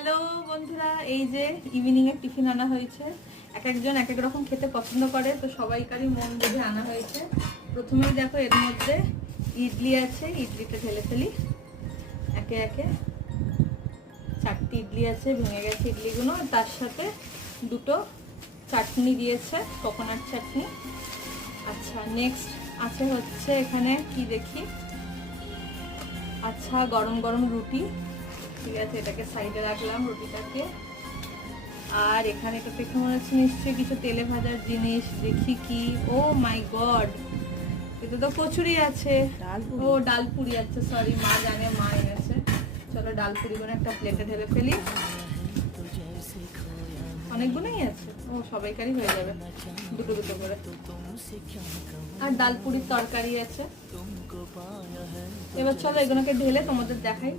Hello বন্ধুরা, এই যে ইভিনিং এর টিফিন আনা হয়েছে। এক একজন এক এক রকম খেতে পছন্দ করে, তো সবাইকারই মন বুঝে আনা হয়েছে। প্রথমেই দেখো এর মধ্যে ইডলি আছে, ইডলিটা ঢেলে ফেলি একে একে। 4টি ইডলি আছে, ভেঙে গেছে ইডলিগুলো। তার সাথে দুটো চাটনি দিয়েছে, কোকোনাট চাটনি। আচ্ছা, নেক্সট আছে হচ্ছে এখানে কি দেখি, আচ্ছা গরম গরম রুটি। ঠিক আছে, এটাকে সাইডে রাখলাম রুটিটাকে। আর এখানে এটা দেখে মনে হচ্ছে নিশ্চয়ই কিছু তেলে ভাজার জিনিস। দেখি কি, ও মাই গড, এটা তো কচুরি আছে। ও ডালপুরি আছে, সরি, মা জানে, মা এনেছে। চলো ডালপুরি করে একটা প্লেটে ঢেলে ফেলি। অনেকগুলোই আছে, ও সবাইকারই হয়ে যাবে দুটো দুটো করে। আর ডালপুরির তরকারি আছে। এবার চলো এগুলোকে ঢেলে তোমাদের দেখাই।